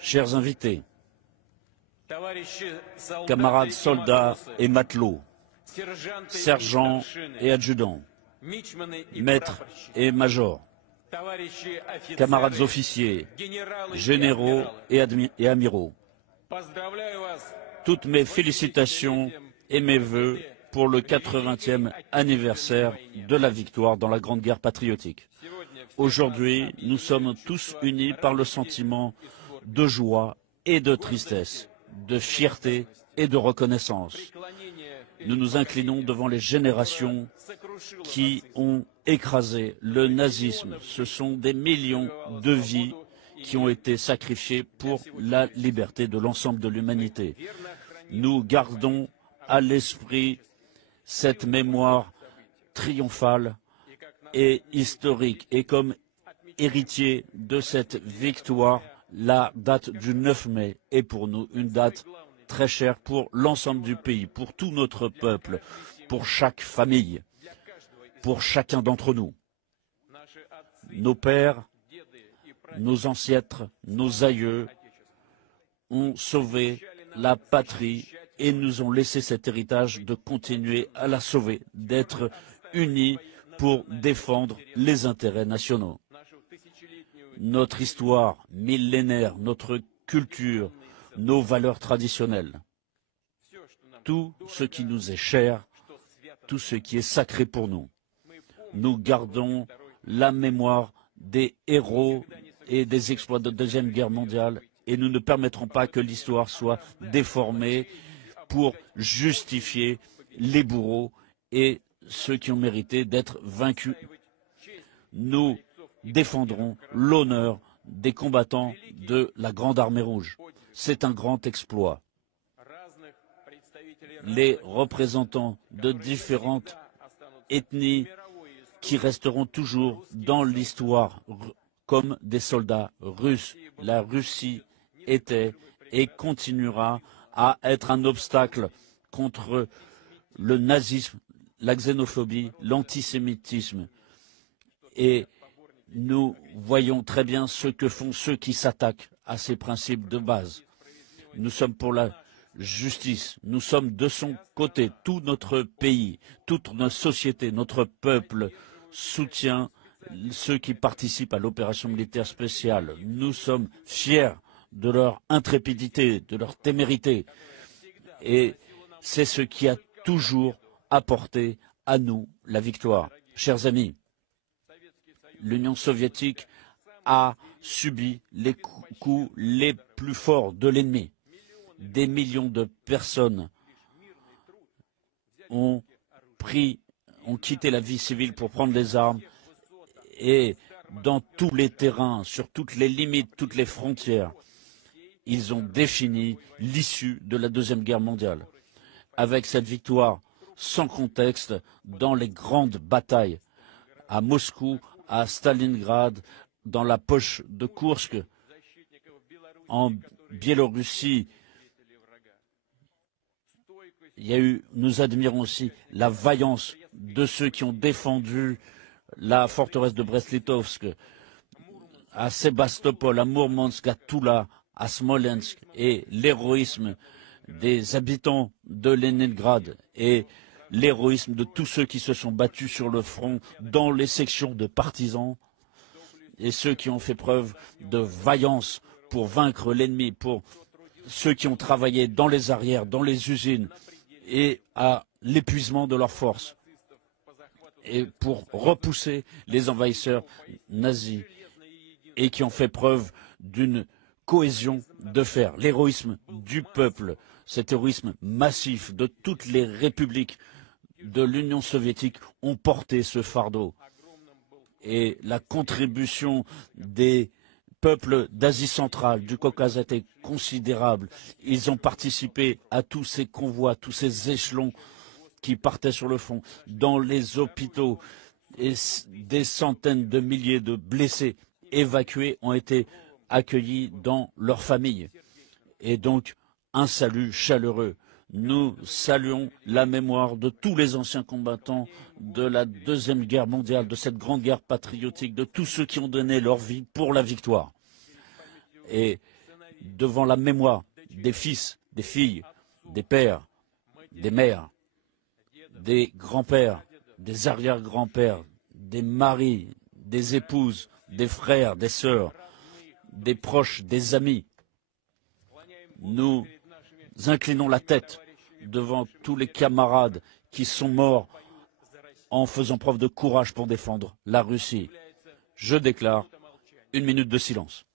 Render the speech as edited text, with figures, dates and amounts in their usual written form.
Chers invités, camarades soldats et matelots, sergents et adjudants, maîtres et majors, camarades officiers, généraux et amiraux, toutes mes félicitations et mes vœux pour le 80e anniversaire de la victoire dans la Grande Guerre patriotique. Aujourd'hui, nous sommes tous unis par le sentiment de joie et de tristesse, de fierté et de reconnaissance. Nous nous inclinons devant les générations qui ont écrasé le nazisme. Ce sont des millions de vies qui ont été sacrifiées pour la liberté de l'ensemble de l'humanité. Nous gardons à l'esprit cette mémoire triomphale et historique. Et comme héritier de cette victoire, la date du 9 mai est pour nous une date très chère pour l'ensemble du pays, pour tout notre peuple, pour chaque famille, pour chacun d'entre nous. Nos pères, nos ancêtres, nos aïeux ont sauvé la patrie et nous ont laissé cet héritage de continuer à la sauver, d'être unis pour défendre les intérêts nationaux. Notre histoire millénaire, notre culture, nos valeurs traditionnelles, tout ce qui nous est cher, tout ce qui est sacré pour nous. Nous gardons la mémoire des héros et des exploits de la Deuxième Guerre mondiale et nous ne permettrons pas que l'histoire soit déformée pour justifier les bourreaux et ceux qui ont mérité d'être vaincus. Nous défendrons l'honneur des combattants de la Grande Armée Rouge. C'est un grand exploit. Les représentants de différentes ethnies qui resteront toujours dans l'histoire comme des soldats russes. La Russie était et continuera à être un obstacle contre le nazisme, la xénophobie, l'antisémitisme. Et nous voyons très bien ce que font ceux qui s'attaquent à ces principes de base. Nous sommes pour la justice, nous sommes de son côté. Tout notre pays, toute notre société, notre peuple soutient ceux qui participent à l'opération militaire spéciale. Nous sommes fiers de leur intrépidité, de leur témérité. Et c'est ce qui a toujours apporté à nous la victoire. Chers amis, l'Union soviétique a subi les coups les plus forts de l'ennemi. Des millions de personnes ont quitté la vie civile pour prendre les armes et dans tous les terrains, sur toutes les limites, toutes les frontières, ils ont défini l'issue de la Deuxième Guerre mondiale. Avec cette victoire sans contexte dans les grandes batailles à Moscou, à Stalingrad, dans la poche de Koursk, en Biélorussie. Nous admirons aussi la vaillance de ceux qui ont défendu la forteresse de Brest-Litovsk, à Sébastopol, à Mourmansk, à Toula, à Smolensk, et l'héroïsme des habitants de Leningrad et l'héroïsme de tous ceux qui se sont battus sur le front dans les sections de partisans et ceux qui ont fait preuve de vaillance pour vaincre l'ennemi, pour ceux qui ont travaillé dans les arrières, dans les usines et à l'épuisement de leurs forces et pour repousser les envahisseurs nazis et qui ont fait preuve d'une cohésion de fer. L'héroïsme du peuple, cet héroïsme massif de toutes les républiques de l'Union soviétique ont porté ce fardeau. Et la contribution des peuples d'Asie centrale, du Caucase a été considérable. Ils ont participé à tous ces convois, tous ces échelons qui partaient sur le front, dans les hôpitaux, et des centaines de milliers de blessés évacués ont été accueillis dans leurs familles. Et donc, un salut chaleureux. Nous saluons la mémoire de tous les anciens combattants de la Deuxième Guerre mondiale, de cette grande guerre patriotique, de tous ceux qui ont donné leur vie pour la victoire. et devant la mémoire des fils, des filles, des pères, des mères, des grands-pères, des arrière-grands-pères, des maris, des épouses, des frères, des sœurs, des proches, des amis. Nous inclinons la tête devant tous les camarades qui sont morts en faisant preuve de courage pour défendre la Russie. Je déclare 1 minute de silence.